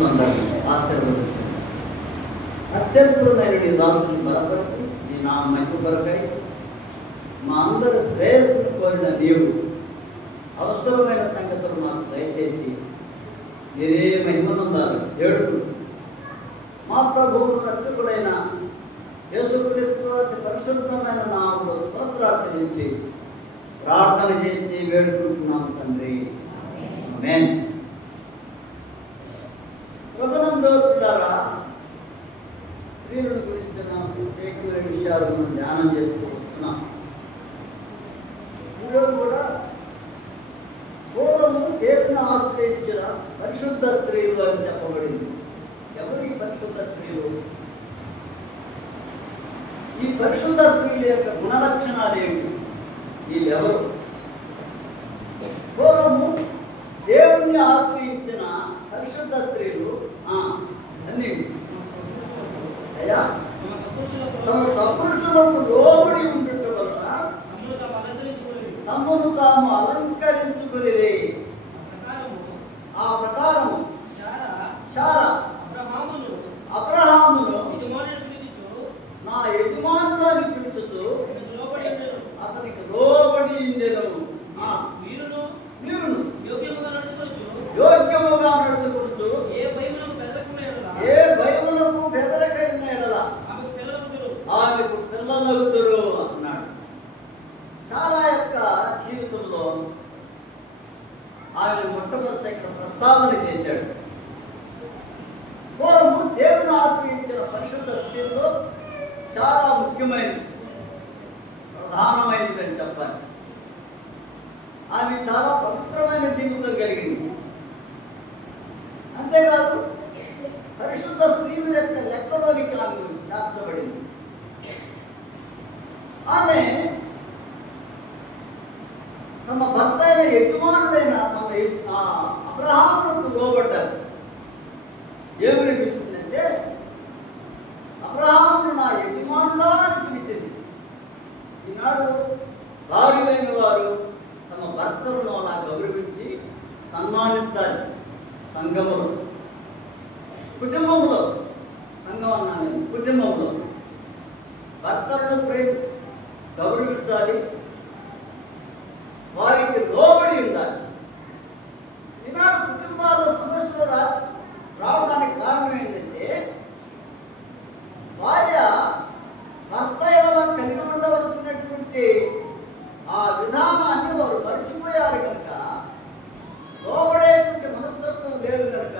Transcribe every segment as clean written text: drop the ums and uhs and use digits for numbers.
దీవిస్తున్నందుకు ఆశీర్వదించండి. అత్యద్భుతమైన నీ దాసుని బలపరిచి నీ నా మహిమ కొరకై మా అందరి శ్రేయస్సును కోరిన నీవు అవసరమైన సంగతులు మాకు దయచేసి మీరే మహిమనందాలు ఏడుపు మా ప్రభువును రక్షకుడైన యేసుక్రీస్తు వారి పరిశుద్ధమైన నామములో స్తోత్రార్చరించి ప్రార్థన చేసి వేడుకుంటున్నాం తండ్రి. ఆమేన్. ప్రభునందు పిల్లారా, స్త్రీల గురించిన ప్రత్యేకమైన విషయాలు మనం ధ్యానం చేస్తూ వస్తున్నాం. ఈరోజు కూడా పూర్వము దేవుని ఆశ్రయించిన పరిశుద్ధ స్త్రీలు అని చెప్పబడింది. ఎవరు ఈ పరిశుద్ధ స్త్రీలు? ఈ పరిశుద్ధ స్త్రీల యొక్క గుణలక్షణాలు ఏమిటి? వీళ్ళెవరు? పూర్వము దేవుణ్ణి ఆశ్రయించిన పరిశుద్ధ స్త్రీలు అన్ని అయ్యా తమ సపురుషులకు లోబడి ఉండటం వల్ల తమను తాము అలంకరించుకుని ఆ ప్రకారము శారా అబ్రహామును నా యజమానుడు అని పిలుచుతూ అతనికి లోబడి ఉండెను. మీరును యోగ్యముగా నడుచుకోవచ్చు, ఏ భయములకు బెదరకైన ఎడల ఆమెకు పిల్లలగుదురు అన్నాడు. చాలా యొక్క జీవితంలో ఆమె మొట్టమొదట ఇక్కడ ప్రస్తావన చేశాడు. పూర్వము దేవుని ఆశ్రయించిన పరిశుద్ధ స్త్రీలో చాలా ముఖ్యమైనది, ప్రధానమైనది అని చెప్పాలి. ఆమె చాలా పవిత్రమైన జీవితం కలిగింది. అంతేకాదు పరిశుద్ధ స్త్రీల యొక్క లెక్కలోనికి ఆమె చేర్చబడింది. ఆమె తమ భర్త అయిన యజమానుడైన తమ అబ్రహాముకు లోబడ్డారు. ఏమని పిలిచిందంటే అబ్రహామును నా యజమానుడా అని పిలిచింది. ఈనాడు భార్యలైన వారు తమ భర్తలను అలా గౌరవించి సన్మానించాలి. సంఘములో, కుటుంబంలో, సంఘం అన్నాను, కుటుంబంలో భర్తలను గౌరవించాలి, వారికి లోబడి ఉండాలి. ఈనాడు కుటుంబాల్లో సమస్యలు రావడానికి కారణం ఏంటంటే భార్య భర్త ఎలా కలిగి ఉండవలసినటువంటి ఆ విధానాన్ని వారు మర్చిపోయారు కనుక, లోబడేటువంటి మనస్తత్వం లేదు కనుక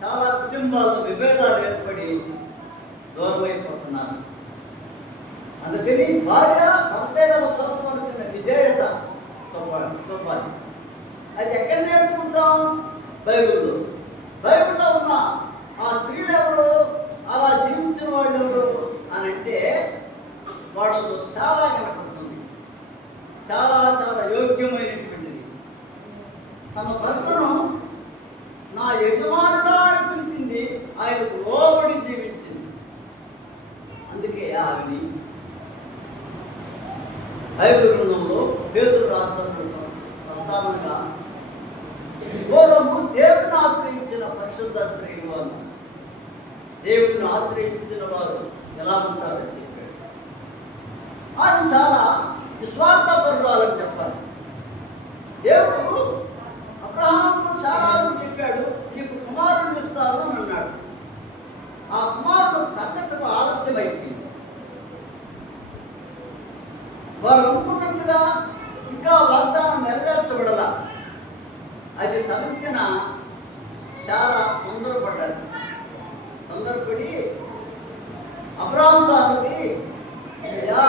చాలా కుటుంబాల్లో విభేదాలు ఏర్పడి దూరమైపోతున్నారు. అందుకని భార్య భర్త చూపవలసిన విధేయత చూపాలి. అది ఎక్కడ నేర్చుకుంటాం? బైబిల్లో. బైబిల్లో ఉన్న ఆ స్త్రీలు ఎవరు, అలా జీవించిన వాళ్ళు ఎవరు అని అంటే వాళ్ళతో చాలా కనపడుతుంది. చాలా చాలా యోగ్యమైనటువంటిది. తమ భర్తను నా యజమానుడా అని పిలిచింది, ఆయనకు లోబడి జీవించింది. అందుకే ఆమె బైబిల్ గ్రంథంలో పేతురు రాస్తున్న ప్రస్తావనగా పూర్వము దేవుని ఆశ్రయించిన పరిశుద్ధ స్త్రీలు వారు, దేవుడిని ఆశ్రయించిన వారు ఎలా ఉంటారని చెప్పాడు. ఆయన చాలా నిస్వార్థపరురాలని చెప్పాలి. దేవుడు అబ్రహాముకు చాలా చెప్పాడు, నీకు కుమారుడు ఇస్తాను అని అన్నాడు. ఆ కుమారుడు కన్నటకు ఆలస్యమైపోయింది. వారు అనుకున్నట్టుగా ఇంకా వాగ్దానం నెరవేర్చబడలా. అది తలంచిన చాలా తొందరపడ్డారు. తొందరపడి అబ్రహాముతో అన్నది, అయ్యా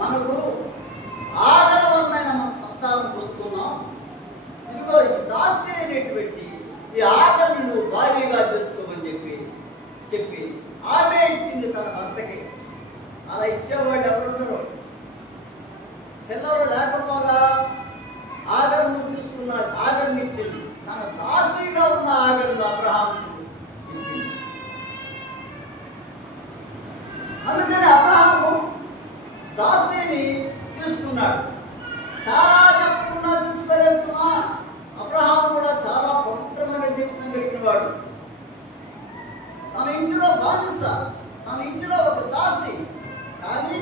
మనకు ఆగల వలన మన సంతానం పొందుతున్నాం, ఇదిగో ఈ దాసి అయినటువంటి ఈ ఆగల్ని నువ్వు భారీగా చేసుకోమని చెప్పి ఆమె ఇచ్చింది తన భర్తకి. అలా ఇచ్చేవాడు ఎవరున్నారు? పిల్లలు లేకపోగా ఆగర్ను తీసుకున్నారు, ఆగర్ని ఇచ్చింది. తన దాసిగా ఉన్న ఆగర్ను అబ్రహాము ఇచ్చింది. అందుకని అబ్రహాము దాసిని తీసుకున్నాడు. చాలా చెప్పకుండా తీసుకోలేదు. అబ్రహాము కూడా చాలా పవిత్రమైన జీవితం వాడు, తన ఇంటిలో బానిస, తన ఇంటిలో ఒక దాసి. కానీ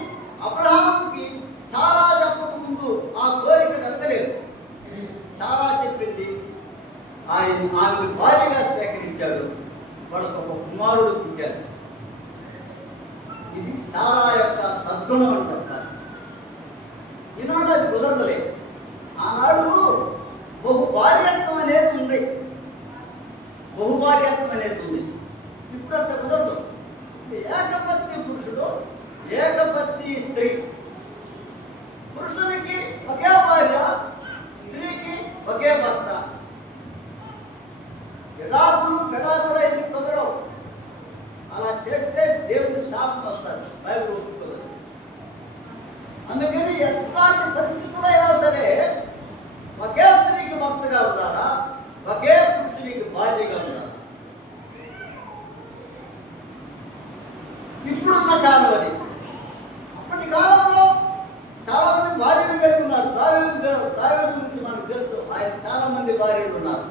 అబ్రహాముకి చాలా చెప్పక ముందు ఆ కోరిక కలగలేదు. చాలా చెప్పింది, ఆమె భార్యగా స్వీకరించాడు. వాళ్ళకు ఒక కుమారుడు పుట్టాడు. ఇది సారా యొక్క సద్గుణం అంటారు. ఈనాడు అది కుదరలేదు. ఆనాడు బహుభార్యత్వం అనేది ఉంది, బహుభార్యత్వం అనేది ఉంది. ఇప్పుడు అట్లా కుదరదు. ఏకపత్ని పురుషుడు, ఏకపత్ని స్త్రీ. పురుషునికి ఒకే భార్య, స్త్రీకి ఒకే భర్త. ఎడాకులు పెడాకులు అయితే కుదరవు. అలా చేస్తే దేవుడు శాపం వస్తారు, బైబిల్ ఒప్పుకోదు. అందుకని ఎట్లాంటి పరిస్థితుల్లో అయినా సరే ఒకే స్త్రీకి భర్తగా ఉండాలా, ఒకే పురుషునికి భార్యగా ఉండాలి. ఇప్పుడున్న కాలం అది. అప్పటి కాలంలో చాలా మంది భార్యలు కలిగి ఉన్నారు. దావీదు గురించి మనకు తెలుసు, ఆయన చాలా మంది భార్యలు ఉన్నారు.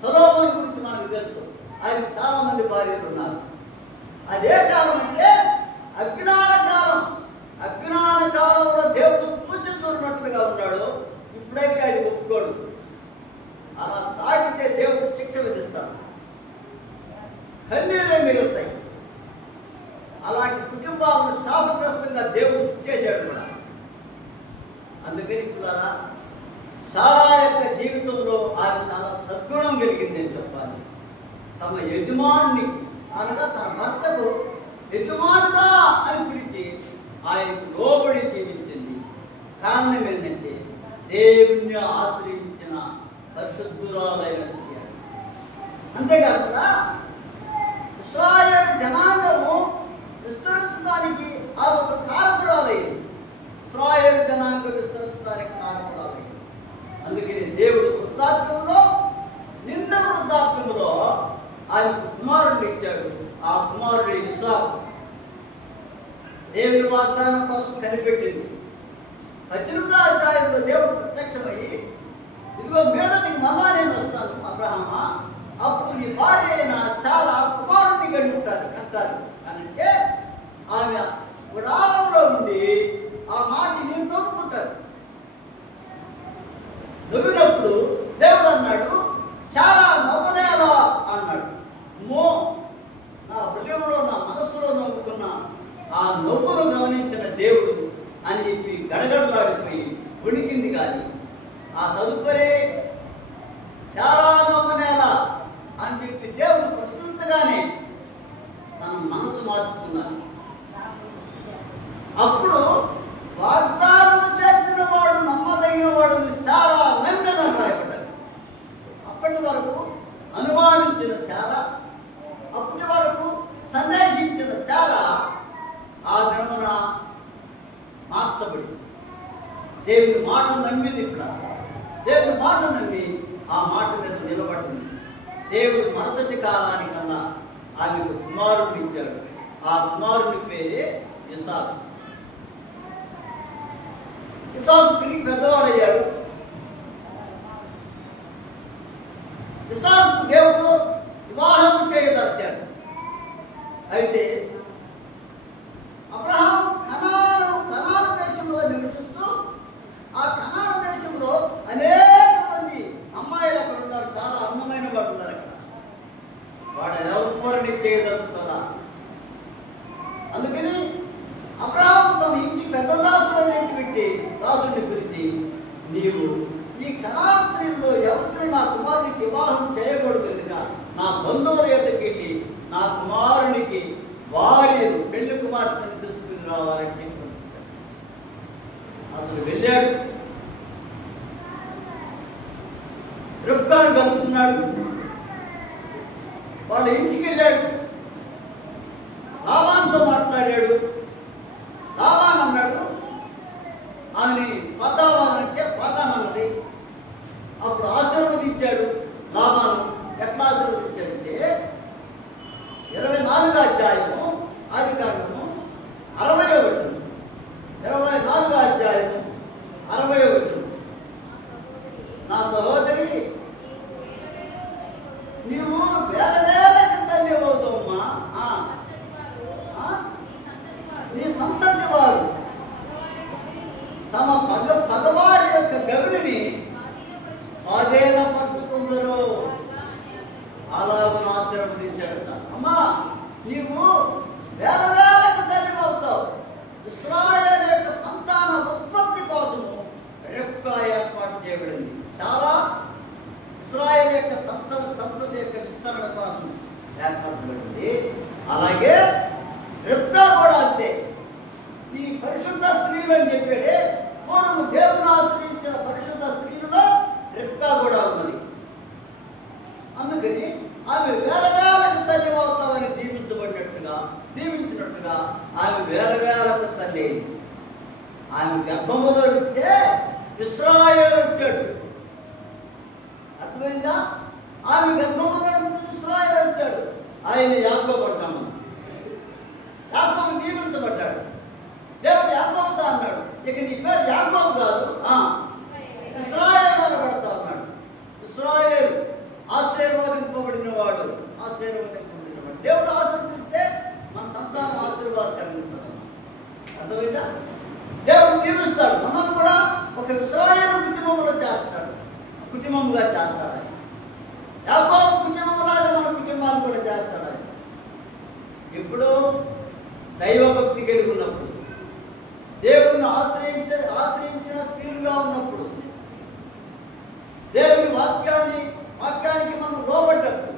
సొలొమోను గురించి మనకు తెలుసు, ఆయన చాలా మంది భార్యలు ఉన్నారు. అదే కాలం అంటే అజ్ఞాన కాలం. అజ్ఞాన కాలంలో దేవుడు పూజిస్తున్నట్లుగా ఉన్నాడు. ఇప్పుడైతే అది ఒప్పుకోడు. అలా తాగితే దేవుడు శిక్ష విధిస్తాడు, కన్నీరే మిగులుతాయి. అలాంటి కుటుంబాలను శాపగ్రస్తంగా దేవుడు చేశాడు కూడా. అందుకని పిల్లరా, సారా యొక్క జీవితంలో ఆయన చాలా సద్గుణం కలిగింది అని చెప్పాలి. తమ యజమానుని అనగా తన భర్తకు యజమానుడా అని పిలిచి ఆయనకు లోబడి జీవించింది. కారణం ఏంటంటే దేవుణ్ణి ఆశ్రయించిన పరిశుద్ధురాలైన స్త్రీ. అంతేకాకుండా ఇశ్రాయేలు జనాంగము విస్తరించడానికి ఆ ఒక కారకురాలైంది. ఇశ్రాయేలు జనాంగం విస్తరించడానికి కారకురాలైంది. అందుకని దేవుడు వృద్ధాప్యంలో, నిన్న వృద్ధాప్యంలో ఆయన కుమారుడు ఇచ్చాడు. ఆ కుమారుడు ఇస్సాకు. దేవుని వాగ్దానం కోసం కనిపెట్టింది. 18వ అధ్యాయంలో దేవుడు ప్రత్యక్షమయ్యి, ఇదిగో మీదటికి మళ్ళా నేను వస్తాను అబ్రహామా, అప్పుడు నీ భార్య అయిన చాలా కుమారుడిని కంటారు అనంటే ఆమె గుడారంలో ఉండి ఆ మాటని నవ్వుకుంటారు. నవ్వినప్పుడు దేవుడు అన్నాడు, చాలా నవ్వనేలా అన్నాడు. నా హృదయంలో, నా మనస్సులో నవ్వుకున్న ఆ నవ్వును గమనించిన దేవుడు అని చెప్పి గడగడలాడిపోయి వణికింది. కానీ ఆ తదుపరి చాలా నవ్వనేలా అని చెప్పి దేవుడు ప్రశ్నించగానే తన మనసు మార్చుకున్నాను. అప్పుడు వాగ్దానం చేసిన వాడు నమ్మదగిన వాడు చాలా నమ్మిన రాయబడ్డాడు. అప్పటి వరకు అనుమానించిన చాలా, అప్పటి వరకు సందేహించిన చాలా ఆ దినమున మార్చబడి దేవుని మాట నమ్మింది. ఇప్పుడు దేవుని మాట నమ్మి ఆ మాట మీద నిలబడింది. దేవుడు మరుసటి కాలానికన్నా ఆమెకు కుమారుడిని ఇచ్చాడు. ఆ కుమారుడి పేరే ఇస్సాకు. ఇస్సాకు తిరిగి పెద్దవాడయ్యాడు. ఇస్సాకు దేవుడు వివాహం చేయదలిచాడు. అయితే అబ్రహాం కనాను దేశంలో నివసిస్తూ, ఆ కనాను దేశంలో అనేక మంది అమ్మాయిలు అక్కడ ఉన్నారు. చాలా అందమైన వాడు ఉన్నారు అక్కడ. వాడు ఎవరిని చేయదలుచుకోరా. అందుకని అబ్రహాం తన ఇంటి పెద్ద దాసులను ఇంటి పెట్టి దాసుని పిలిచి, నీవు ఈ కనాను స్త్రీల్లో ఎవరిని నా కుమారునికి వివాహం చేయకూడదు కనుక నా బంధువుల యొద్దకు వెళ్ళి నా కుమారునికి భార్యను, పెళ్లి కుమార్తెను తీసుకుని రావాలని చెప్పి అతను వెళ్ళాడు. రిబ్కాను కలుసుకున్నాడు. వాళ్ళ ఇంటికి వెళ్ళాడు. లాబానుతో మాట్లాడాడు. లాబాను అన్నాడు, ఆమెని పదావానంటే పదానన్నది. అప్పుడు ఆశీర్వదించాడు లాబాను. ఎట్లా ఆశీర్వదించాడంటే 24వ అధ్యాయము ఆదికాండము 60వ వచనం. 24వ అధ్యాయము 60వ వచనం. నా సహోదరి, నీవు నీవు వేల వేలకు తల్లి అవుతావమ్మా. నీ సంతతి వారు తమ పగవారి యొక్క గవిని ఆధీనపరుచుకుందరు. అలాగను ఆశీర్వదించాడట. అమ్మా నీవు వేల వేలకు తల్లి అవుతావు. ఇశ్రాయేలు యొక్క సంతాన ఉత్పత్తి కోసము రెప్కా ఏర్పాటు చేయబడింది. చాలా ఇశ్రాయేలు యొక్క సంతతి యొక్క విస్తరణ కోసం ఏర్పరచబడింది. అలాగే రెప్కా కూడా అంతే. ఈ పరిశుద్ధ స్త్రీలు అని చెప్పాడే, పూర్వము దేవుని ఆశ్రయించిన పరిశుద్ధ స్త్రీలలో రెప్కా కూడా ఉన్నది. అందుకని ఆమె వేల వేలకు తల్లి అవుతామని దీవించినట్టుగా ఆమె వేల వేలకు తల్లి. ఆమె గర్భములో ఇస్తే ఇశ్రాయేలు వచ్చాడు. అర్థమైందా? ఆమె గర్భములో ఇశ్రాయేలు వచ్చాడు. ఆయన యాకోబు పడ్డాము. యాకోబు దీవించబడ్డాడు. దేవుడు యాకోబుతో అన్నాడు, ఇక నీ పేరు యాకోబు కాదు, ఇశ్రాయేలు అనబడతా అన్నాడు. ఇశ్రాయేలు ఆశీర్వాదింపబడిన వాడు, ఆశీర్వాదింపబడినవాడు. దేవుడు ఆశీర్వదిస్తే మన సంతానం ఆశీర్వాదకరంగా ఉంటుంది. అర్థమైందా? దేవుడు దీవిస్తాడు. మనల్ని కూడా ఒక ఇశ్రాయేలు కుటుంబంలో చేస్తాడు, కుటుంబంగా చేస్తాడు. యాకోబు కుటుంబంలాగా మన కుటుంబాన్ని కూడా చేస్తాడు. ఇప్పుడు దైవభక్తి కలిగి ఉన్నప్పుడు, దేవుడిని ఆశ్రయించిన స్త్రీలుగా ఉన్నప్పుడు, దేవుని వాక్యానికి మనం లోబడ్డప్పుడు,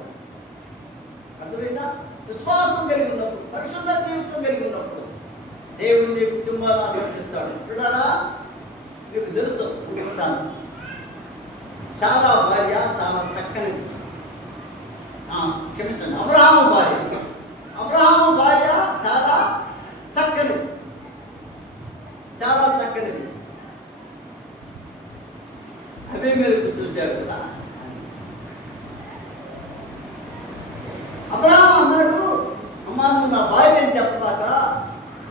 అర్థమైందా? విశ్వాసం కలిగి ఉన్నప్పుడు, పరిశుద్ధ జీవితం కలిగి ఉన్నప్పుడు దేవుడిని కుటుంబాలు ఆశ్రయిస్తాడు. పిల్లరా, మీకు తెలుసు అనుకుంటాను, చాలా భార్య చాలా చక్కనిది. క్షమించండి, అబ్రహాము భార్య చాలా చక్కనిది, చాలా చక్కనిది. అవే మీరు చూశారు కదా. అబ్రహాము అన్నాడు, అమ్మా నువ్వు నా భార్య అని చెప్పాక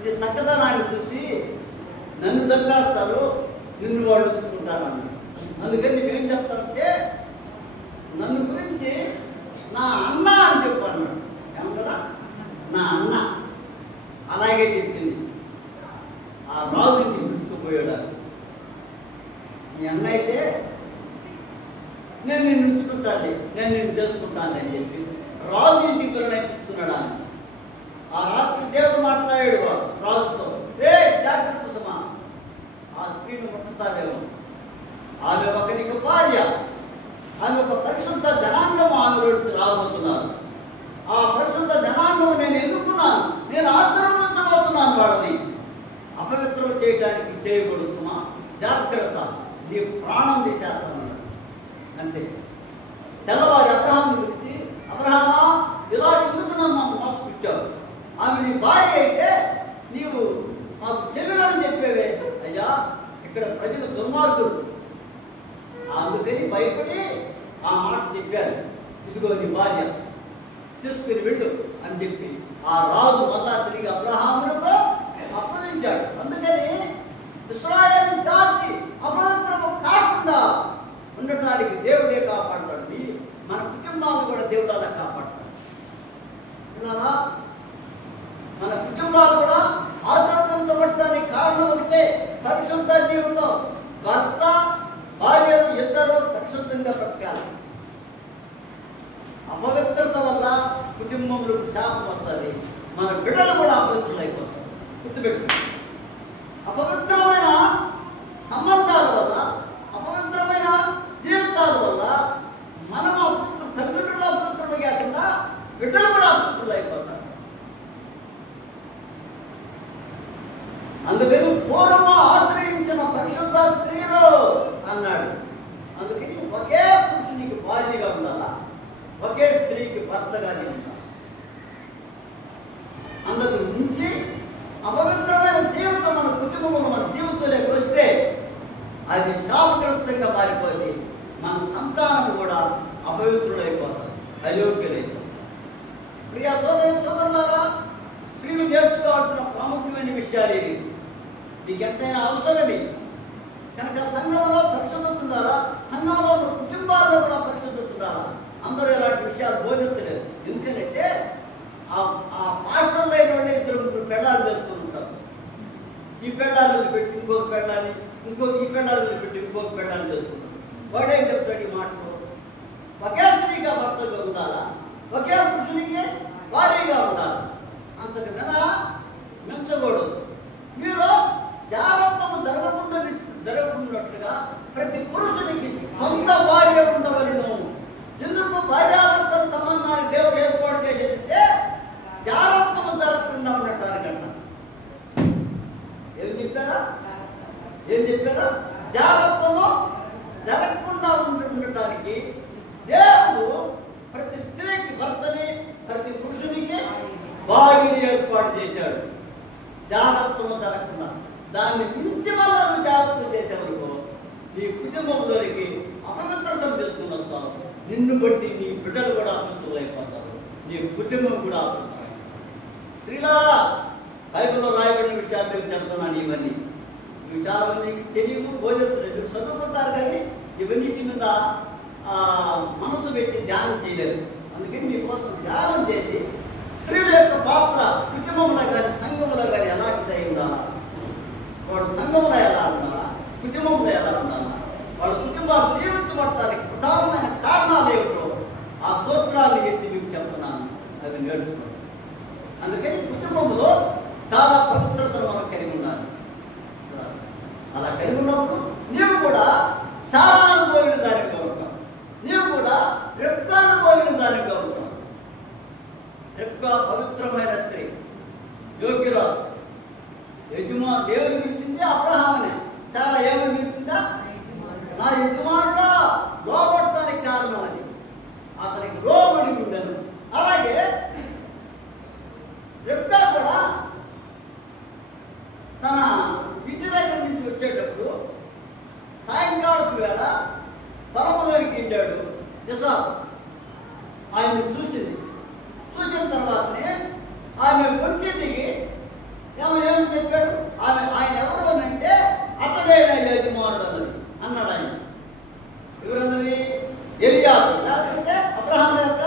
ఇది చక్కదనాన్ని చూసి నన్ను చంపేస్తారు, నిన్ను వాళ్ళు ఉంచుకుంటారు అన్నాడు. అందుకని నువ్వేం చెప్తానంటే నన్ను గురించి నా అన్న అని చెప్పాను. ఏమన్నా నా అన్న. అలాగే చెప్పింది. ఆ రాజు ఇంటికి పిలుచుకుపోయాడు. మీ అన్న అయితే నేను నిన్ను ఉంచుకుంటాను, నేను నిన్ను చేసుకుంటాను అని చెప్పి రాజు ఇంటికి పిలుచుకున్నాడు. ఆ రాత్రి దేవుడు మాట్లాడాడు రాజుతో, జాగ్రత్తమా, ఆ స్త్రీని ముట్టుతావేమో, ఆమె ఒకరికి భార్య, ఆమె ఒక పరిశుద్ధ జనాంగం ఆమెలోకి రాబోతున్నారు. ఆ పరిశుద్ధ జనాంగం నేను ఎన్నుకున్నాను, నేను ఆశీర్వదించబోతున్నాను. వాళ్ళని అపవిత్రం చేయడానికి చేయకూడదుమా, జాగ్రత్త, నీ ప్రాణం తీసేస్తాను అంతే. తెల్లవారి అబ్రహాముని గురించి, అబ్రహామా ఇలా ఎందుకు నన్ను మోసపుచ్చావు, ఆమె నీ భార్య అయితే నీవు మాకు చెల్లెలని చెప్పేవే. అయ్యా ఇక్కడ ప్రజలు దుర్మార్గులు, అందుకని భయపడి ఆ మాట చెప్పారు. ఇదిగో నీ భార్య, తీసుకుని వెళ్ళు అని చెప్పి ఆ రాజు మళ్ళా తిరిగి అబ్రహాములకు అప్పగించాడు. అందుకని ఇశ్రాయేలు జాతి అపవిత్రము కాకుండా ఉండటానికి దేవుడే కాపాడతాడు. మన కుటుంబాలను కూడా దేవుడు అలా కాపాడతాడు. మన కుటుంబాలు కూడా ఆశ్రయించబడటానికి కారణం ఒకటే, పరిశుద్ధ జీవితం. భర్త భార్యలు ఇద్దరు పరిశుద్ధంగా బ్రతకాలి. అపవిత్రత వల్ల కుటుంబంలో శాపం వస్తుంది, మన బిడ్డలు కూడా అపవిత్రులు అయిపోతారు. గుర్తుపెట్టు, అపవిత్రమైన సంబంధాల వల్ల, అపవిత్రమైన జీవితాల వల్ల మనం తల్లిదండ్రులు అపవిత్రులు కాకుండా బిడ్డలు కూడా అపవిత్రులు అయిపోతారు. అందుకని పూర్వము ఆశ్రయించిన పరిశుద్ధ స్త్రీలు అన్నాడు. అందుకని ఒకే పురుషునికి భార్యగా ఉండాలా, ఒకే స్త్రీకి భర్తగానే ఉండాలి. అందుకు మించి అపవిత్రమైన జీవితం మన కుటుంబంలో మన జీవితంలోకి వస్తే అది శాపగ్రస్తంగా మారిపోయి మన సంతానం కూడా అపవిత్రులైపోతారు, అయోగ్యులైపోతారు. ప్రియా సోదరులారా, స్త్రీలు నేర్చుకోవాల్సిన ప్రాముఖ్యమైన విషయాలు ఇవి. మీకు ఎంతైనా అవసరమే కనుక సంఘంలో పరిశుద్ధత ఉండాలా, సంఘంలో కుటుంబాల్లో కూడా పరిశుద్ధత ఉండాలా. అందరూ ఇలాంటి విషయాలు బోధించలేదు. ఎందుకంటే ఆ మాస్టర్లు అయిన వాళ్ళు ఇద్దరు ముగ్గురు పెళ్ళాలు చేసుకుని ఉంటారు. ఈ పెళ్ళాలు పెట్టి ఇంకొక పెళ్ళాలి, ఈ పెళ్ళాలు పెట్టి ఇంకొక పెళ్ళాలు చేసుకుంటారు. వాడేం చెప్తాడు ఈ మాటలు? ఒకే స్త్రీగా భర్తగా ఉండాలా, ఒకే పురుషునికి భారీగా ఉండాలి, అంతకు మించకూడదు. మీరు జాగ్రత్తలు జరగకున్నట్లుగా ప్రతి పురుషునికి సొంత భార్య ఉండవలను. ఎందుకు భార్యాభర్తల సంబంధాన్ని దేవుడు ఏర్పాటు చేసేటంటే జాగ్రత్తలు జరగకుండా ఉండటానికంట. ఏం చెప్పారా? జాగ్రత్తలు జరగకుండా ఉండటానికి దేవుడు ప్రతి స్త్రీకి భర్తని, ప్రతి పురుషునికి భార్యని ఏర్పాటు చేశాడు. జాగ్రత్తలు జరగకుండా దాన్ని మించి వల్ల నువ్వు జాగ్రత్తలు చేసేవరకు నీ కుటుంబంలోనికి అపవిత్రతను తీసుకుని వస్తావు. నిన్ను బట్టి నీ బిడ్డలు కూడా అపవిత్రులు అయిపోతారు, నీ కుటుంబం కూడా అపవిత్రమైపోతారు. స్త్రీలారా, బైబిల్లో రాయబడిన విషయాలు మీకు చెప్తున్నాను. ఇవన్నీ ఇవి చాలా మందికి తెలియదు, బోధించలేదు. మీరు చదువుకుంటారు కానీ ఇవన్నిటి మీద మనసు పెట్టి ధ్యానం చేయలేదు. అందుకని మీకోసం ధ్యానం చేసి స్త్రీల యొక్క పాత్ర కుటుంబంలో కానీ సంఘంలో కానీ ఎలాంటిదై ఉండాలా, వాడు సంఘంలో ఎలా ఉండాలా, కుటుంబంలో ఎలా ఉండాలా, వాళ్ళ కుటుంబాలు జీవించబడటానికి ప్రధానమైన కారణాలు ఏమిటో ఆ స్తోత్రాలు ఎత్తి మీకు చెప్తున్నాను. అవి నేర్చుకోండి. అందుకని కుటుంబంలో చాలా పవిత్రతను మనం కలిగి ఉండాలి. అలా కలిగి ఉన్నప్పుడు నీవు కూడా శారాను పోయిన దానిగా ఉంటావు, నీవు కూడా రెప్కాను పోయిన దానిగా ఉంటావు. రెప్కా పవిత్రమైన స్త్రీ, యోగ్యురాలు. దేవుని పిలిచింది అబ్రహామునే. చాలా ఏమని పిలిచిందా? నా యజమానుడా లోబడటానికి కారణం అది. అతనికి లోబడి ఉండను. అలాగే రెప్కా కూడా తన ఇంటి దగ్గర నుంచి వచ్చేటప్పుడు సాయంకాలం వేళ పొలంలోకి వెళ్ళాడు ఇసాకు. ఆయన్ని చూసింది. చూసిన తర్వాతనే ఆమె ఒంటి దిగి ఏమని చెప్పాడు? ఆయన ఎవరు అంటే అతడే యజమానుడు అన్నది అన్నాడు. ఆయన ఎవరన్నది? ఎలియాబు, లేకపోతే అబ్రహాం యొక్క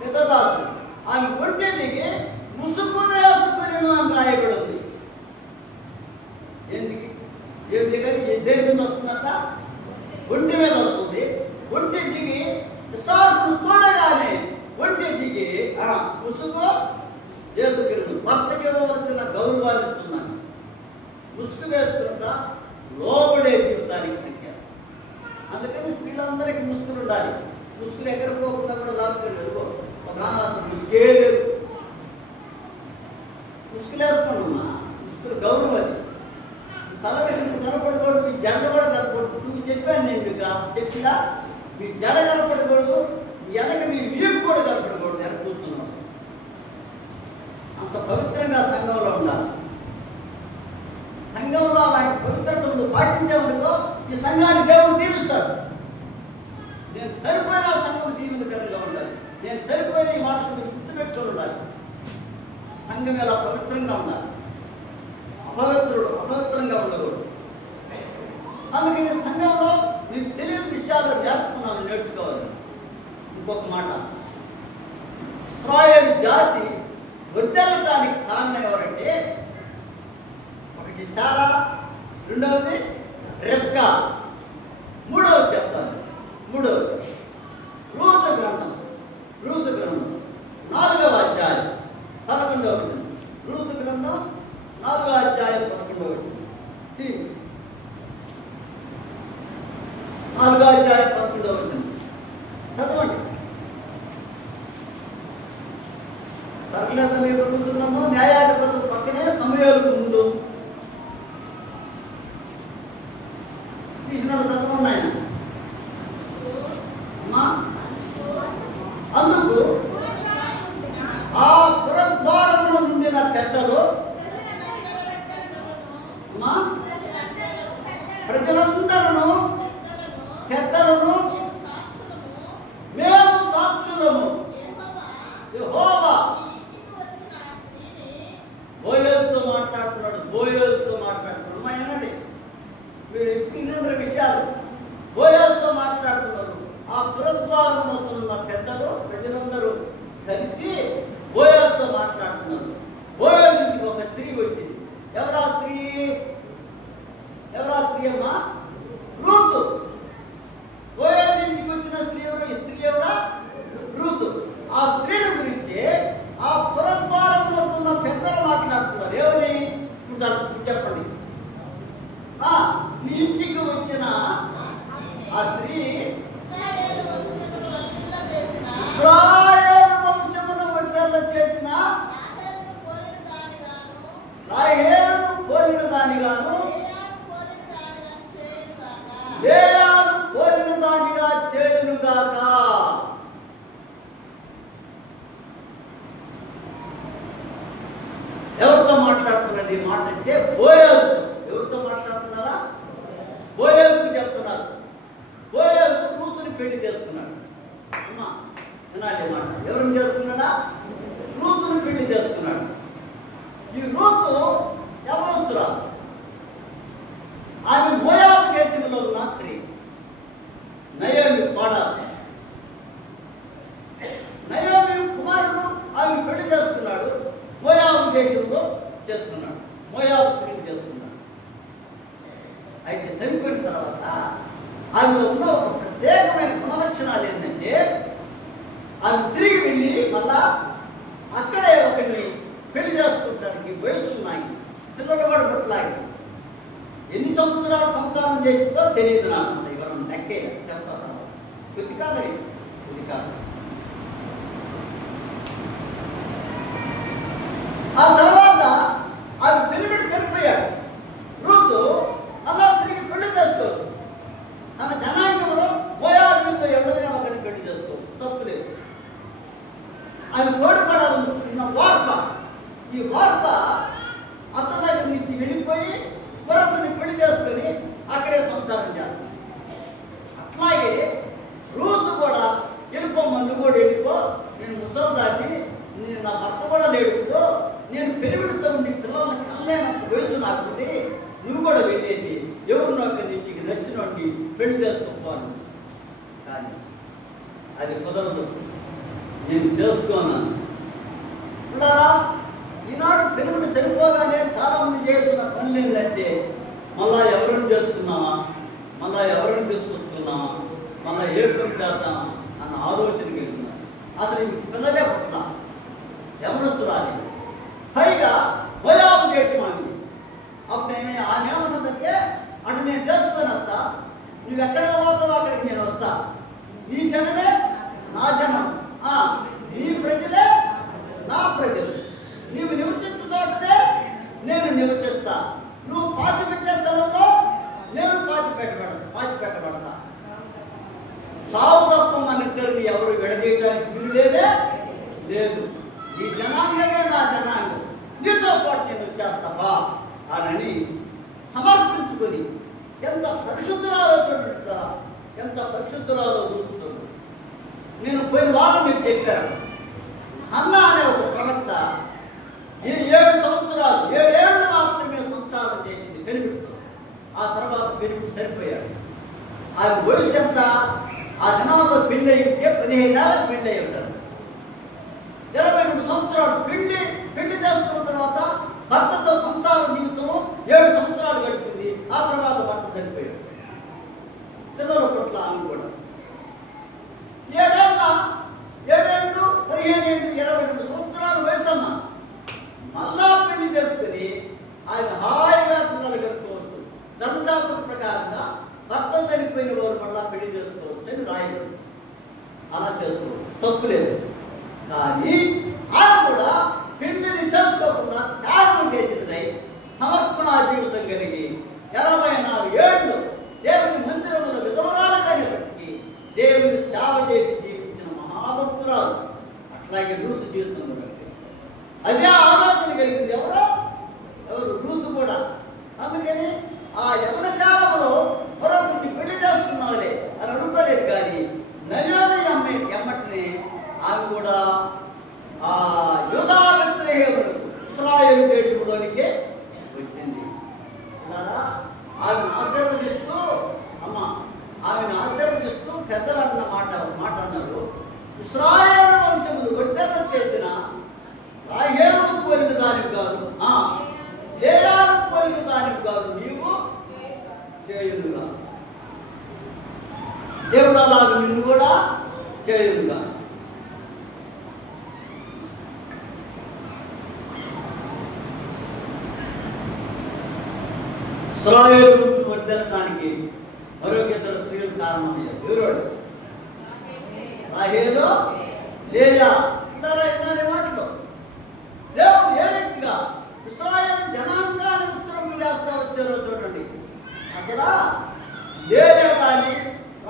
పెద్దదాసు. ఆమె ఒంటి దిగి ముసుగు వేసుకుని అని రాయబడి ఉంది. దేని మీద వస్తుందంట? ఒంటి మీద వస్తుంది. ఒంటి దిగి ఇస్సాకును చూడగానే ఒంటి దిగి ముసుగు వేసుకుని భర్తకి ఇవ్వవలసిన గౌరవాన్ని ఇస్తున్నాను. ముసుగు వేసుకుంటా లోబడే జీవితానికి సంఖ్య. అందుకని స్త్రీలందరికీ ముసుగులు ఉండాలి. ముసుగులు ఎక్కడ పోకుండా కూడా లాభం. ఒక ఆనాసం ముసుగే లేదు. ముసుగులు వేసుకున్నామా? ముసుగులు గౌరవం అది. తల పెట్టి కనపడకూడదు, మీ జడ కూడా కనపడదు. నువ్వు చెప్పాను నేను చెప్పినా మీ జడ కనపడకూడదు, వెనక మీ వీపు కూడా కనపడకూడదు. వెనక చూస్తున్నాం. అంత పవిత్రంగా సంఘంలో ఉండాలి. సంఘంలో అలాంటి పవిత్రతను పాటించేందుకు ఈ సంఘాన్ని దేవుడు దీవిస్తాడు. నేను సరిపోయిన సంఘం దీవెనకరంగా ఉండాలి. నేను సరిపోయిన ఈ మాట గుర్తుపెట్టుకొని ఉండాలి. సంఘం ఎలా పవిత్రంగా ఉండాలి. అపవిత్రంగా ఉండకూడదు. అందుకని సంఘంలో మీకు తెలియని విషయాలు జ్ఞాపకం నేర్చుకోవాలి. ఇంకొక మాట, ఇశ్రాయేలు జాతి వద్దనడానికి కారణం ఎవరంటే ఒకటి శారా, రెండవది రెబ్కా, మూడవది చెప్తాను. మూడవది రూతు గ్రంథం 4వ అధ్యాయం 11వ వచనం. రూతు గ్రంథం 4వ అధ్యాయం 11వ వచనం. 4వ అధ్యాయం 11వ వచనం చదవండి. తరగతి మేము పొందుతున్నాము. న్యాయాధిపతుల పక్కనే సమయాలకు ముందు తీసినాడు. చదవండి ఆయన. అందుకు ఆ పురద్వారముల నుండిన పెద్దలు ప్రజలందరూ పెద్దలను మేము సాక్షులము. యెహోవా బోయజుతో మాట్లాడుతూ ఆ స్త్రీల గురించి ఆ పురద్వారంలో ఉన్న పెద్దలు మాట్లాడుతున్నారు. ఏమని చెప్పండి. నీ ఇంటికి వచ్చిన ఆ స్త్రీ ఇశ్రాయేలు వంశమును వర్ధిల్ల చేసిన రాహేలును పోలిన దానిగాను లేయాను పోలిన దానిగా చేయునుగాక. ఎవరితో మాట్లాడుతున్నారండి ఈ మాట అంటే? బోయజు. ఎవరితో మాట్లాడుతున్నారా? బోయజుకు చెప్తున్నారు. బోయజు రూతుని పెళ్లి చేసుకున్నాడు. అమ్మా వినాలి మాట. ఎవరిని చేసుకున్నాడా? రూతుని పెళ్లి చేసుకున్నాడు. ఈ రూతు యవనస్తురాలు. ఆమె మోయాబు దేశంలో ఉన్న స్త్రీ. నయోమి కోడలు. నయోమి కుమారుడు ఆమె పెళ్లి చేసుకున్నాడు. మోయాబు దేశంలో చేసుకున్నాడు. మోయాబు స్త్రీని చేసుకున్నాడు. అయితే చనిపోయిన తర్వాత ఆమెలో ఉన్న ఒక ప్రత్యేకమైన గుణలక్షణాలు ఏంటంటే, ఆమె తిరిగి వెళ్ళి మళ్ళా అక్కడే ఒకరిని పెళ్లి చేసుకుంటానికి వయసు ఉన్నాయి. పిల్లలు కూడా పుట్టలాగి ఎన్ని సంవత్సరాలు సంసారం చేసిందో తెలియదు నాకు. ఎవరన్నా నెక్కే చెప్తాను. కొద్ది కాదు కొద్ది కాదు. ఆ తర్వాత ఆమె పెళ్లిబిడ్డ చనిపోయాడు. రూతు అలా తిరిగి పెళ్లి చేసుకోవచ్చు. తన జనాంగంలో మోయాబుతో ఎవరైనా ఒకరిని పెళ్లి చేసుకోవచ్చు, తప్పులేదు. ఆమె తోడుపడాలనుకుంటున్న వార్త. ఈ వార్త అత్త దగ్గర నుంచి వెళ్ళిపోయి మరొకరిని పెళ్లి చేసుకొని అక్కడే సంసారం చేస్తాం. అట్లాగే రూతు కూడా వెళ్ళిపో, మందు కూడా వెళ్ళిపో, నేను ముసల్దాన్ని, నేను నా భర్త కూడా లేడుకో, నేను పెరిగిడుతూ ఉండి పిల్లల్ని కనలేనంత వయసు నాకుంది, నువ్వు కూడా వెళ్ళేసి ఎవరినో ఒకరిని నీకు నచ్చినోండి పెళ్లి చేసుకోవాలి. కానీ అది కుదరదు, నేను చేసుకోన్నాను. పిల్లరా, ఈనాడు పెరుగుడు సరిపోగానే చాలా మంది చేస్తున్న పనులు ఏంటంటే, మళ్ళా ఎవరిని చేసుకున్నామా, మళ్ళా ఎవరిని తీసుకొస్తున్నామా, మళ్ళా ఏ పని చేద్దామా అన్న ఆలోచనకి వెళ్తున్నారు. అసలు ఈ పిల్లలే పుట్టినా ఎవరొస్తురాలి. పైగా మోయాబు దేశం అంది. అప్పుడు ఆమె ఏమన్నదంటే, అటు నేను చేసుకొని వస్తా, నువ్వు ఎక్కడ పోతావో అక్కడికి నేను వస్తా, నీ జనమే నా జనం, నీ ప్రజలే నా ప్రజలు, నీవు నివసించు తోటనే నేను నివసిస్తా, నువ్వు పాతి పెట్టే స్థలంలో నేను పాతి పెట్టబడతా. సావు తప్ప మన ఇద్దరిని ఎవరు విడదీయడానికి వీలులేదే లేదు. ఈ జనాంగమే నా జనాంగం, నీతో పాటు నేను వచ్చేస్తావా అని సమర్పించుకొని ఎంత పరిశుద్ధురాలో చూడగా, ఎంత పరిశుద్ధురాలో చూస్తుంది. నేను పోయిన వారం మీకు చెప్పాను, అన్నా అనే ఒక ప్రవక్త 7 సంవత్సరాలు 7 ఏళ్ళు మాత్రమే సంసారం చేసింది పెరుగుడుతో. ఆ తర్వాత పెరుగుడు సరిపోయాడు. ఆయన వయసు ఎంత? ఆ దినాల్లో పెళ్ళి అయితే 15 ఏళ్ళకి పెళ్ళి అయి ఉంటారు. 22 సంవత్సరాలు పెళ్లి చేసుకున్న తర్వాత భర్తతో సంసార జీవితం 7 సంవత్సరాలు గడిపింది. ఆ తర్వాత భర్త చనిపోయాడు. పిల్లల పట్ల ఆమె కూడా 7 ఏళ్ళు 15 ఏళ్ళు 22 సంవత్సరాలు వయసమ్మ. మళ్ళా పెళ్లి చేసుకుని ఆయన హాయిగా పిల్లలు కలుపుకోవచ్చు. ధర్మశాస్త్రం ప్రకారంగా భర్త చనిపోయిన వారు మళ్ళా పెళ్లి చేసుకోవచ్చు అని రాయబడి, అలా చేసుకోవచ్చు, తప్పులేదు. కానీ ఆయన కూడా పెళ్లిని చేసుకోకుండా త్యాగం చేసినదై సమర్పణ జీవితం కలిగి 84 ఏళ్ళు దేవుని మందిరంలో విధవరాలుగా బట్టి దేవుని సేవ చేసి జీవించిన మహాభక్తురాలు. అట్లాగే రూతు జీవితంలో అదే ఆలోచన కలిగింది. ఎవరు రూతు కూడా. అందుకని ఆ యవన కాలంలో మరొకటి పెళ్లి చేసుకున్నావులే అని అనుకోలేదు. కానీ నయోమి ఎమ్మటిని ఆమె కూడా ఆ యూదా బెత్లెహేమును ఇశ్రాయేలు దేశంలోనికే వచ్చింది. ఆమెను ఆశీర్వదిస్తూ పెద్దలు అన్న మాట అన్నారు, ఇశ్రాయేలు వంశములు వర్ధిల్ల చేసిన రాహేలును పోలిన దానికి కాదు, లేయాను పోలిన దానికి కాదు, నీవు చేయునుగా. దేవుడు అలాగ నిన్ను కూడా చేయునుగా. ఇశ్రాయేలు వంశం వర్ధిల్లడానికి మరొక ఇద్దరు స్త్రీలు కారణమయ్యారు. ఎవరు? రాహేలు, లేయా. ఇద్దరు మాటలు దేవుడు ఏ రీతిగా ఇశ్రాయేలు జనాంగాన్ని విస్తృతం చేస్తా వచ్చారో చూడండి. అసలు లేయా కానీ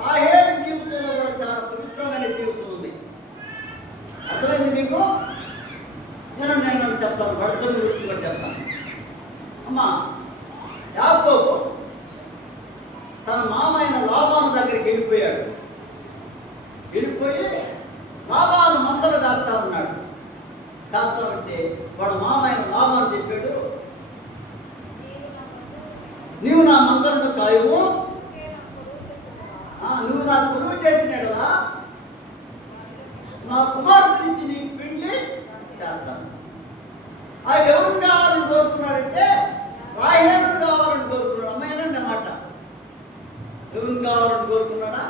రాహేలు జీవితంలో కూడా చాలా పవిత్రమైన జీవితం ఉంది. అర్థమైంది మీకు? నేను చెప్తాను, గడుపుని గురించి కూడా చెప్తాను. అమ్మా, యాకోబు తన మామైన లాబాను దగ్గరికి వెళ్ళిపోయాడు. వెళ్ళిపోయి లాబాను మందలు కాస్తా ఉన్నాడు. కాస్తా ఉంటే వాడు మామైన లాబాను చెప్పాడు, నీవు నా మందలను కాయవు, నువ్వు నాకు కొలువు చేసినాడుగా నా కుమార్తె నుంచి నీకు పెళ్లి చేస్తాను. ఆయన ఎవరు కావాలని కోరుకున్నాడంటే రాహేలు కావాలని కోరుకున్నాడు. అమ్మాయినండి అన్నమాట. ఎవరు కావాలని కోరుకున్నాడా?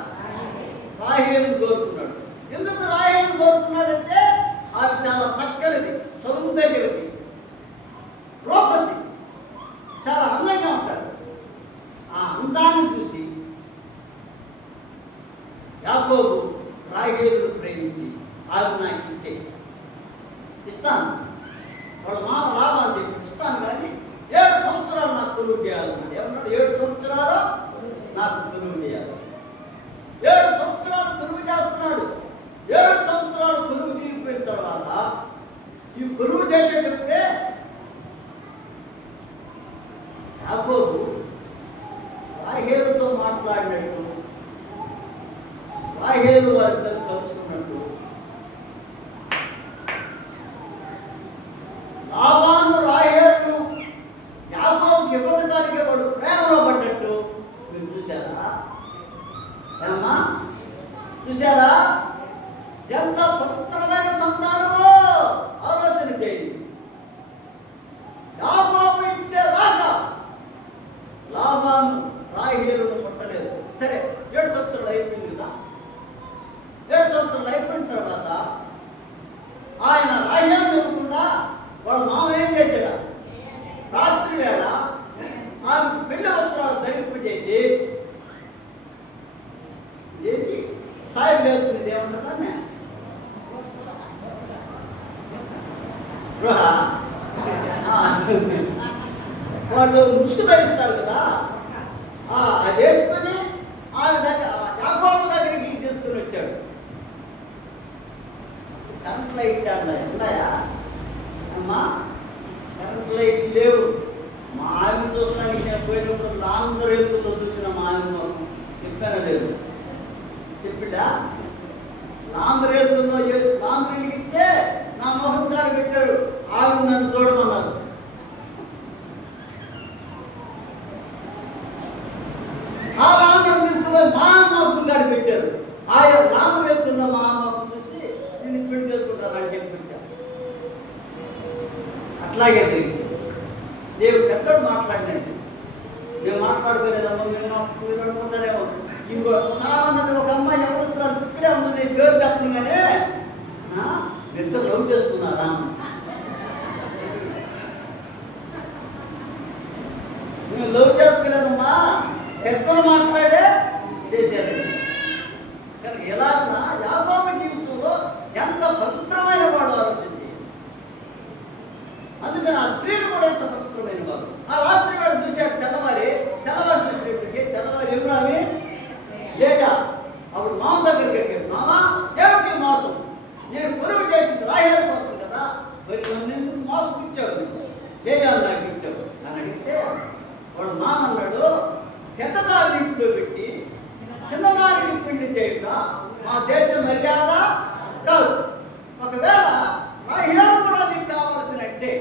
రాహేలు కోరుకున్నాడు. ఎందుకు రాహేలు కోరుకున్నాడంటే అది చాలా చక్కనిది, సౌందర్యవతి, రూపసి, చాలా అందంగా ఉంటారు. ఆ అందాన్ని చూసి యాకోబు రాహేలును ప్రేమించి ఆమె నాకు ఇచ్చే ఇస్తాను, వాళ్ళ మామ లాభాలు చెప్పి ఇస్తాను, కానీ 7 సంవత్సరాలు నాకు కొలువు చేయాలన్నాడు. ఏమన్నాడు? 7 సంవత్సరాలు నాకు కొలువు చేయాలి. 7 సంవత్సరాలు కొలువు చేస్తున్నాడు. 7 సంవత్సరాలు కొలువు తీరిపోయిన తర్వాత ఈ కొలువు చేసేటప్పుడే యాకోబు రాహేలుతో మాట్లాడినట్టు, రాహేలు వారిద్దరు కలుసుకున్నట్టు, లాబాను రాహేలు యాకోబుకి ఇవ్వడానికి వాడు ప్రేమలో పడ్డట్టు మీరు చూసారా? ఏమమ్మా చూసారా? ఎంత పవిత్రమైన సంతానమో ఆలోచన చేయండి. యాకోబు ఇచ్చేదాకా లాబాను రాహేలును ముట్టలేదు. సరే, 7 సంవత్సరాలు అయిపోయింది కదా. 7 సంవత్సరాలు అయిపోయిన తర్వాత ఆయన రాహేలు ఇవ్వకుండా వాడు మామ ఏం చేశాడు? రాత్రి వేళ ఆమెకు పెళ్లి వస్త్రాలు ధరింపజేసి ఏంటి సాయం వేసుకునేది ఏమంటారా? గృహ వాళ్ళు ముసుగు ధరిస్తారు కదా, అది వేసుకొని ఆమె దగ్గర యాకోబు దగ్గరికి తీసుకుని వచ్చాడు. కరెంట్ లైట్ ఉన్నాయా అమ్మా? కరెంట్ లైట్ లేవు. మా ఆమె చూసడానికి నేను పోయినప్పుడు లాందరూ ఎత్తులో చూసిన మా ఆమె చెప్పాను లేదు, చెప్పిడా? లాందరూ ఎత్తుల్లో లాందరూ ఇచ్చే నా మొహం కాడ పెట్టారు. ఆమె నన్ను చూడమన్నారు. ఆ లాందరూ తీసుకుపోయి మా మొహం కాడ పెట్టారు. ఆయన లాందరూ ఎత్తున్న మా మొహం చూసి నేను పెళ్లి చేసుకుంటానని చెప్పి పెట్టాను. అట్లాగే దేవుడు పెద్దలు మాట్లాడినాడు. మేము మాట్లాడుకోలేదమ్మా, మేము అనుకుంటారేమో. ఇంకో కావాలన్నది ఒక అమ్మాయి ఎవరు వస్తున్నాడు ఇక్కడే ఉంది, పేరు చెప్పగానే ఇద్దరు లవ్ చేసుకున్నారా? మేము లవ్ చేసుకోలేదమ్మా, పెద్దలు మాట్లాడే చేశారు. కనుక ఎలాగన్నా యాకోబు జీవితంలో ఎంత పవిత్రమైన వాడు ఆలోచించి, అందుకని ఆ స్త్రీలు కూడా ఎంత పవిత్రమైన వారు. ఆ రాత్రి వాడు చూశాడు. తెల్లవారి చూసేటప్పటికి తెల్లవారి ఎవరాని లేదా అప్పుడు మామ దగ్గరికి వెళ్ళాడు. మామ ఏమిటి మోసం? నేను కొలువు చేసింది రాహేలు కోసం కదా, మరి నన్ను ఎందుకు మోసం ఇచ్చావు? లేదా నాకు ఇచ్చావు అని అడిగితే వాడు మామ అన్నాడు, పెద్దదారి ఇంట్లో పెట్టి చిన్నదారికి పెళ్లి చేయక మా దేశ మర్యాద కాదు. ఒకవేళ రాహేలు కూడా నీకు కావాల్సినట్టే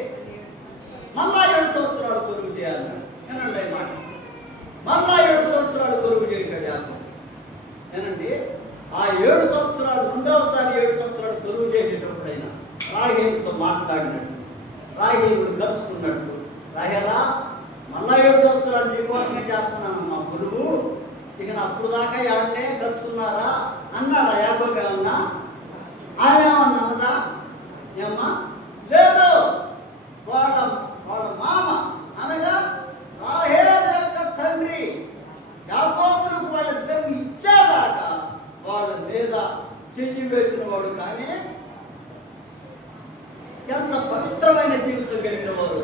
మళ్ళా 7 సంవత్సరాలు కొలువు చేయాలన్నాడు. ఏనండి మాట, మళ్ళా 7 సంవత్సరాలు కొలువు చేశాడు యాకోబు. ఏనండి, ఆ 7 సంవత్సరాలు రెండవసారి 7 సంవత్సరాలు కొలువు చేసేటప్పుడైనా రాహేలుతో మాట్లాడినట్టు, రాహేలుడు కలుసుకున్నట్టు, రాహేలా మళ్ళా 7 సంవత్సరాలు నీకోసమే చేస్తున్నాను మా కొలువు, ఇక అప్పుడు దాకా ఎవరినే కలుసుకున్నారా అన్నాడా యాకోబు? ఏమన్నా ఆమె ఏమన్నా అన్నదా? ఏమ్మా లేదు. వాళ్ళ మామ అనగా రాహేలు యొక్క జీవితం కలిగిన వారు.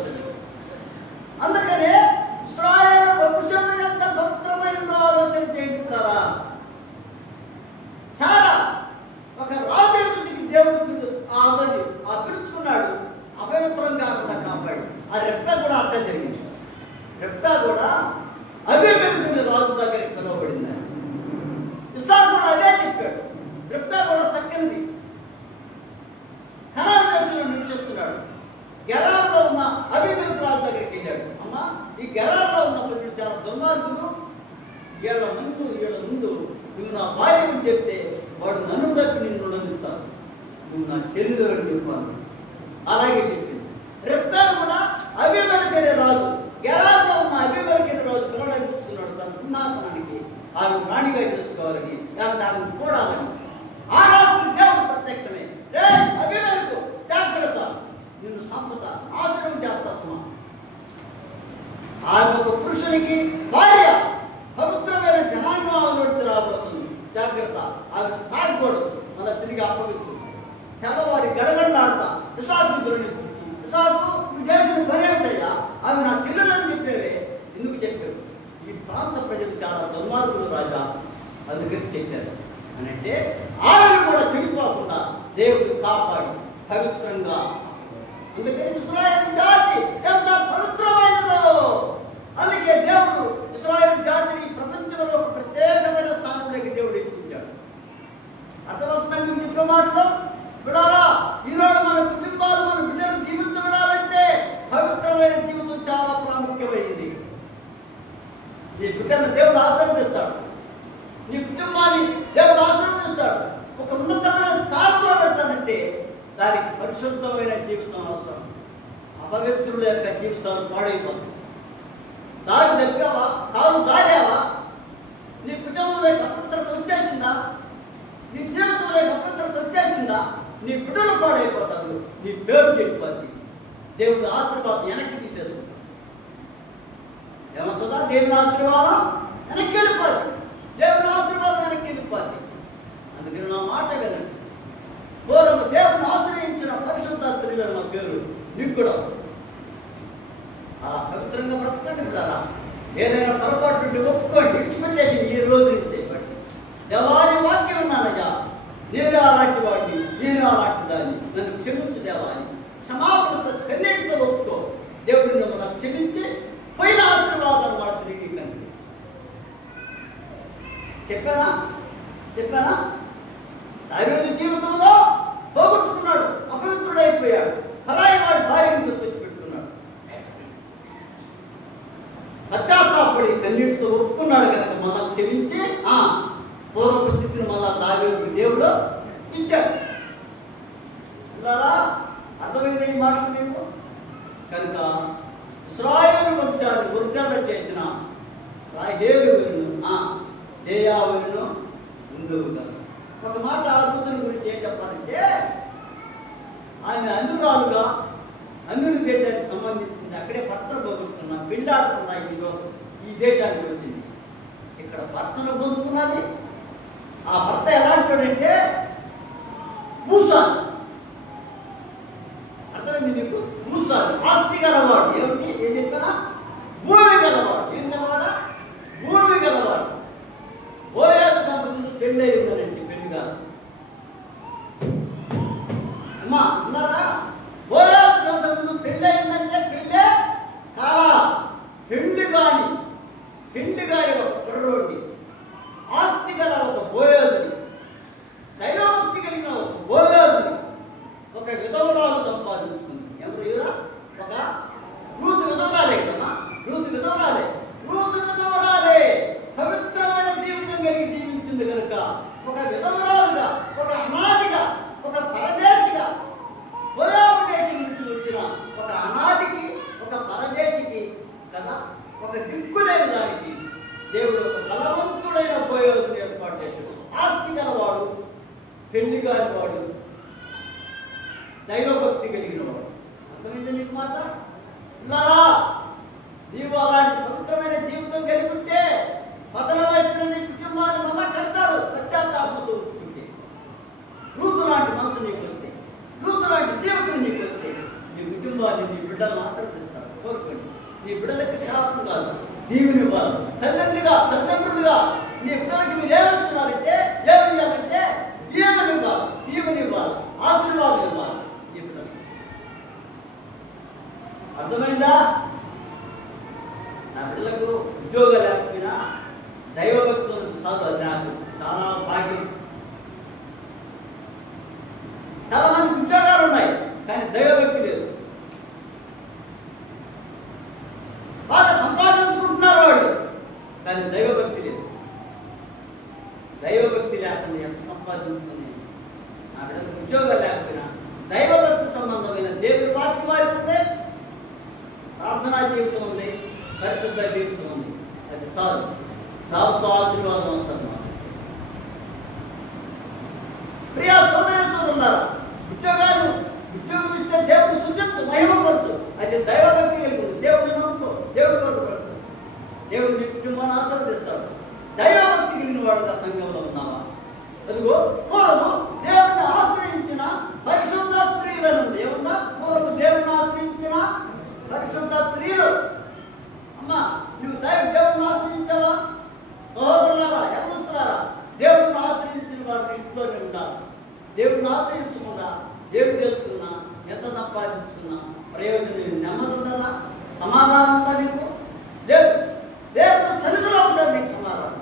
అందుకనే ఇశ్రాయేలు వంశం ఎంత పవిత్రమైనదో ఆలోచన చేయించుతారా. చాలా ఒక రాజు ఎదుటికి దేవుడు పిలుచుకున్నాడు, అపవిత్రం కాకుండా కాపాడు. అది రెప్కా కూడా అర్థం జరిగింది. రెప్కా కూడా అభివృద్ధి రాజు దగ్గరికి పిలువబడింది. ఇస్సాకు కూడా అదే చెప్పాడు. రెప్కా కూడా చక్కనిది. కనాను దేశంలో నివసిస్తున్నాడు. గెరాల్లో ఉన్న అభివృద్ధి రాజు దగ్గరికి వెళ్ళాడు. అమ్మ, ఈ గెరాల్లో ఉన్న ప్రజలు చాలా దుర్మార్గులు. ఏళ్ళ ముందు నువ్వు నా భార్యను చెప్తే వాడు నన్ను తప్పి నిన్ను రుణమిస్తాను, నువ్వు నా చెల్లిలో చెప్పాను. అలాగే చెప్పింది. రెప్కా కూడా అభిమేలెకు రాజు, గెరాల్లో ఉన్న అభిమేలెకు రాజు పిల్లడానికి కూర్చున్నాడు. తన సింహాసనానికి ఆమె రాణిగా చేసుకోవాలని, దాన్ని చూడాలని. ఆ రాత్రి దేవుడు ప్రత్యక్షమే, రే అభిమేలెకు జాగ్రత్త, నిన్ను సంపద నాశనం చేస్తాను. ఆమె ఒక పురుషునికి భార్య, పవిత్రమైన జనాంగంలోకి రాబోతుంది. జాగ్రత్త, ఆమె తాగకూడదు, మళ్ళీ తిరిగి అప్పగిస్తుంది. తెల్లవారి గడగడలాడతా ఇస్సాకు గురిని కూర్చి, ఇస్సాకు నువ్వు చేసిన పని ఏమిటయ్యా? అవి నా పిల్లలని చెప్పేవే. ఎందుకు చెప్పారు? ఈ ప్రాంత ప్రజలు చాలా దుర్మార్గులు రాజా, అందుకని చెప్పారు అని. అంటే ఆమెను కూడా చెడిపోకుండా దేవుడు కాపాడి పవిత్రంగా. అందుకని ఇశ్రాయేలు జాతి ఎంత పవిత్రమైనదో. అందుకే దేవుడు ఇశ్రాయేలు జాతిని ప్రపంచంలో ఒక ప్రత్యేకమైన స్థానంలోకి దేవుడు ఇచ్చించాడు. అర్థమవుతుందండి మీకు చెప్పిన మాటలో? విడాలా, ఈనాడు మన కుటుంబాలు, మన బిడ్డలు జీవించబడాలంటే పవిత్రమైన జీవితం చాలా ప్రాముఖ్యమైంది. నీ బిడ్డను దేవుడు ఆశీర్వదిస్తాడు, నీ కుటుంబాన్ని దేవుడు ఆశీర్వదిస్తాడు. ఒక ఉన్నతమైన స్థానంలో పెడతానంటే దానికి పరిశుద్ధమైన జీవితం అవసరం. అపవిత్రుల యొక్క జీవితాలు పాడైపోతుంది. దారి దగ్గావా, కాలు దాగావా, నీ కుటుంబంలో అపవిత్రత వచ్చేసిందా, నీ జీవితంలో అపవిత్రత వచ్చేసిందా, నీ బిడ్డలు పాడైపోతారు, నీ పేరు చెడిపోద్ది. దేవుడి ఆశీర్వాదం వెనక్కి తీసేసుకుంటాం. ఏమవుతుందా? దేవుని ఆశీర్వాదం వెనక్కి వెళ్ళిపోద్ది. దేవుని ఆశీర్వాదం వెనక్కి వెళ్ళిపోద్ది. అందుకని నా మాట వినండి. పూర్వం దేవుని ఆశ్రయించిన పరిశుద్ధ స్త్రీలు నా పేరు మీకు కూడా అలా పవిత్రంగా బ్రతకండి కదా. ఏదైనా పొరపాటు ఉంటే ఒప్పుకోండి, విడిచిపెట్టేసి ఈ రోజు నుంచి బట్టి దేవాని వాక్యం ఉన్నానయ్యా, నేను అలాంటి వాడిని, నేను అలాంటి దాన్ని, నన్ను క్షమించు దేవాని క్షమాపణతో కన్నీటితో ఒప్పుకో. దేవుడిని మనం క్షమించి పోయిన ఆశీర్వాదాలు వాడు తిరిగి కండి. చెప్పానా? దావీదు జీవితంలో పోగొట్టుకున్నాడు, అపవిత్రుడైపోయాడు, పరాయి వాడి భార్యను తీసుకొచ్చి పెట్టుకున్నాడు. పశ్చాత్తాపడి కన్నీటితో ఒప్పుకున్నాడు కనుక మనం క్షమించి పూర్వపు స్థితిని మళ్ళా దావీదుకు దేవుడు ఇచ్చాడు. అర్థమైంది ఈ మాట మీకు? కనుక ఇశ్రాయేలు వంశాన్ని వర్గాలు చేసిన రాహేలును దేయావులను ముందుగా. ఒక మాట అద్భుతుని గురించి ఏం చెప్పాలంటే, ఆయన అన్నురాలుగా అన్యుని దేశానికి సంబంధించింది. అక్కడే భర్తను పొందుకున్న బిల్లాడుతున్నా ఈ దేశానికి వచ్చింది. ఇక్కడ భర్తను పొందుకున్నది. ఆ భర్త ఎలాంటివాడంటే మూసాను. అర్థమైంది మీకు? మూసాను ఆస్తి గలవాడు. ఏమిటి ఏం చెప్పినా? భూమి గలవాడు. ఏం గలవాడా? భూమి గలవాడు. బోయాజు ముందు పెళ్ళి అయిందనండి, పెళ్లి కాదు అమ్మా అన్నారా? బోయాజు ముందు పెళ్ళి అయిందంటే పెళ్ళే కాలా. పెళ్లి గారి ఒక కుర్రోడిని, ఆస్తి గల ఒక బోయాజుని, దైవభక్తి కలిగిన ఒక బోయాజుని ఒక విధవరాలు సంపాదించుకుంది. ఎవరు? ఒక రూతు విధవరాలే కదమ్మా. రూతు విధవరాలే పవిత్రమైన జీవితం కలిగి జీవించింది కనుక ఒక విధవరాలుగా, ఒక అనాదిగా, ఒక పరదేశిగా, బోయాజు దేశం నుంచి వచ్చిన ఒక అనాదికి, ఒక పరదేశికి కదా, ఒక దిక్కులేని దానికి దేవుడు ఒక బలవంతుడైన బోయాజుని ఏర్పాటు చేశాడు. ఆస్తి గలవాడు, పెళ్లి కాని వాడు, దైవభక్తి కలిగిన వాడు. అర్థమైంది మీకు మాట? నీవు అలాంటి పవిత్రమైన జీవితం కలిగి ఉంటే పతన వైపు నీ కుటుంబాన్ని మళ్ళా కడతారు. పశ్చాత్తాపంతో ఉంటుంటే రూతు లాంటి మనసు నీకు వస్తే, రూతు లాంటి జీవితం నీకు వస్తే నీ కుటుంబాన్ని బిడ్డలను ఆశీర్వదిస్తాడు. కోరుకోండి. నీ బిడ్డలకి శాపం కాదు, దీవెని ఇవ్వాలి. తల్లిదండ్రులుగా నీ బిడ్డలకి మీరు ఏమిస్తున్నారంటే, ఏమి ఇవ్వాలంటే దీవెని ఇవ్వాలి, ఆశీర్వాదం ఇవ్వాలి ఈ బిడ్డలకి. అర్థమైందా? నా పిల్లలకు ఉద్యోగం లేకపోయినా దైవభక్తులు సాధు, అది నాకు చాలా భాగ్యం. చాలా మందికి ఉద్యోగాలు ఉన్నాయి కానీ దైవభక్తి లేదు. బాగా సంపాదించుకుంటున్నారు వాళ్ళు కానీ దైవభక్తి లేదు. దైవభక్తి లేకుండా ఎంత సంపాదించుకుని నా బిడ్డలకు ఉద్యోగాలు లేకపోయినా దైవభక్తి సంబంధమైన దేవుడి వాక్యం వారికి ఉంది, ప్రార్థనా జీవితం ఉంది, పరిశుద్ధ జీవితం ఉంది. అది సాధు, దాంతో ఆశీర్వాదం వస్తుంది. ప్రియా సోదరులారా, ఉద్యోగం ఇస్తే దేవుడు సూచించు, మహిమపరచు. అది దైవభక్తి కలిగి దేవుడి నమ్ముకో, దేవుడి కొరకు పడుతుంది. దేవుడు నీ కుటుంబాన్ని ఆశీర్వదిస్తాడు. దైవభక్తి కలిగిన వాడుగా సంఘంలో ఉన్నావా? అదిగో పూర్వము దేవుడిని ఆశ్రయించిన పరిశుద్ధ స్త్రీలను ఉంది. ఏముందా? పూర్వము దేవుడిని ఆశ్రయించిన పరిశుద్ధ స్త్రీలు. అమ్మా, నువ్వు దేవుడిని ఆశ్రయించావా? సహోదరులారా, యవనస్తులారా, దేవుడిని ఆశ్రయించిన వారి దృష్టిలోనే ఉండాలి. దేవుడిని ఆశ్రయించకుండా దేవుడు చేసుకున్నా, ఎంత సంపాదించుకున్నా ప్రయోజనం. నెమ్మది ఉండదా? సమాధానం ఉందా నీకు? లేదు. దేవుని సన్నిధిలో ఉంటుంది నీకు సమాధానం.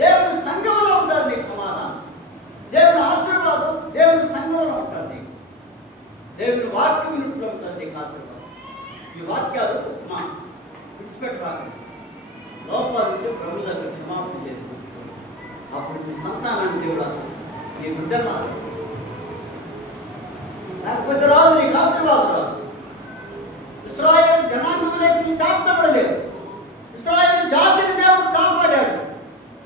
దేవుని సంఘంలో ఉంటుంది నీకు సమాధానం. దేవుని ఆశీర్వాదం దేవుని సంఘంలో ఉంటుంది నీకు. దేవుని వాక్యం వినుట్లో ఉంటుంది నీకు ఆశీర్వాదం. ఈ వాక్యాలు మా విడిచిపెట్టరాకండి. లోపాలు ఉంటే ప్రభు దగ్గర క్షమాపణ లేదు. అప్పుడు మీ సంతానాన్ని దేవుడు మీ బిడ్డలు లేకపోతే రాదు, నీకు ఆశీర్వాదం రాదు. ఇశ్రాయేలు జనాంగంలోకి నీ కాపాడలేదు. ఇశ్రాయేలు జాతిని దేవుడు కాపాడాడు.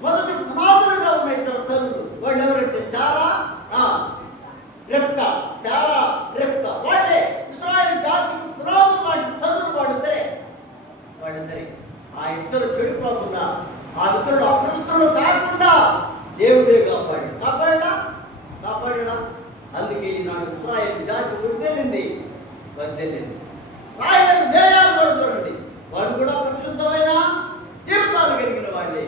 మొదటి పునాదులుగా ఉన్న ఇద్దరు తల్లులు, వాళ్ళు ఎవరంటే శారా, రెబ్కా. శారా, రెబ్కా వాళ్ళే ఇశ్రాయేలు జాతికి పునాదులు వాటి తల్లులు వాళ్ళిద్దరే. ఆ ఇద్దరు చెడిపోకుండా, ఆ ఇద్దరు అపవిత్రులు కాకుండా దేవుడే కాపాడా. అందుకే ఈనాడు ఇశ్రాయేలు జాతి వర్ధిల్లింది. రాయలు వేయాలు కూడా చూడండి, వాళ్ళు కూడా పరిశుద్ధమైన జీవితాలు కలిగిన వాళ్ళే.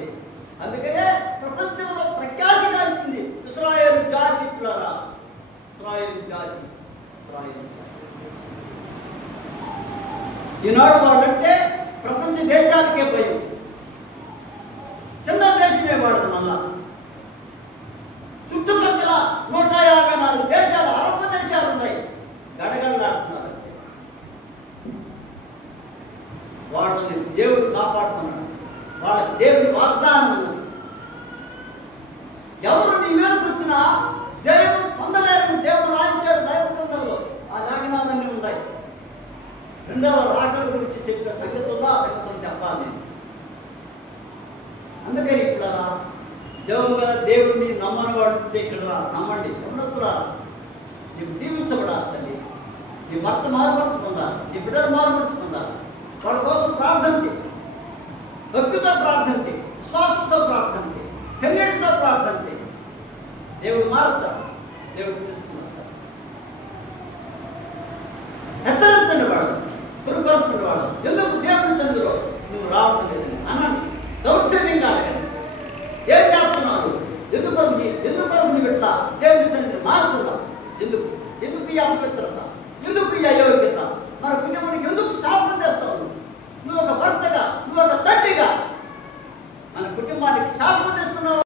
అందుకనే ప్రపంచంలో ప్రఖ్యాతిగా ఇచ్చింది ఇశ్రాయేలు జాతి. ఇశ్రాయేలు జాతి ఈనాడు వాళ్ళంటే ప్రపంచ దేశాలకే భయం. చిన్న దేశమే వాడు. మళ్ళా చుట్టుపక్కల 154 దేశాలు, అరబ్ దేశాలు ఉన్నాయి. గడగడలాడుతున్నారు. వాళ్ళని దేవుడు కాపాడుతున్నాడు. వాళ్ళకి దేవుడి వాగ్దానం ఉన్నది. ఎవరు నీ మీదకి వచ్చినా జయం పొందలేరు. దేవుడు రాయించాడు దైవ గ్రంథంలో. ఆ లేఖనాలన్నీ ఉన్నాయి. రెండవ రాకడ గురించి చెప్పిన సంగతుల్లో ఆ సంగతులు చెప్పాలి నేను. అందుకని ఇక్కడ జవముగా దేవుడిని నమ్మని వాడు ఇక్కడ నమ్మండి. ఉన్నతురా, నీవు దీవించబడాలి. నీ భర్త మారుపరుచుకుందారు, నీ బిడ్డలు మారుపరుచుకుందారు. వాళ్ళ కోసం ప్రార్థన చేయి, భక్తితో ప్రార్థన చేయి, విశ్వాసంతో ప్రార్థన చేయి, కన్నీటితో ప్రార్థన చేయి. దేవుడు మారుస్తాడు. దేవుడు తెలుసుకున్నాడు. హెచ్చరించండి వాడు, పురుకొల్పండి వాడు. ఎందుకు దేవుని సందులో నువ్వు రావటం లేదని అనండి. దౌర్జన్యంగా అడగండి. ఏం చేస్తున్నారు? ఎందుకు నువ్వు ఇట్లా దేవుని సన్నిధిని మారుతున్నావు? ఎందుకు ఈ అపవిత్రత? ఎందుకు ఈ అయోగ్యత? మన కుటుంబానికి ఎందుకు శాపం చేస్తావు? నువ్వు ఒక భర్తగా, నువ్వు ఒక తండ్రిగా మన కుటుంబానికి శాపం చేస్తున్నావు.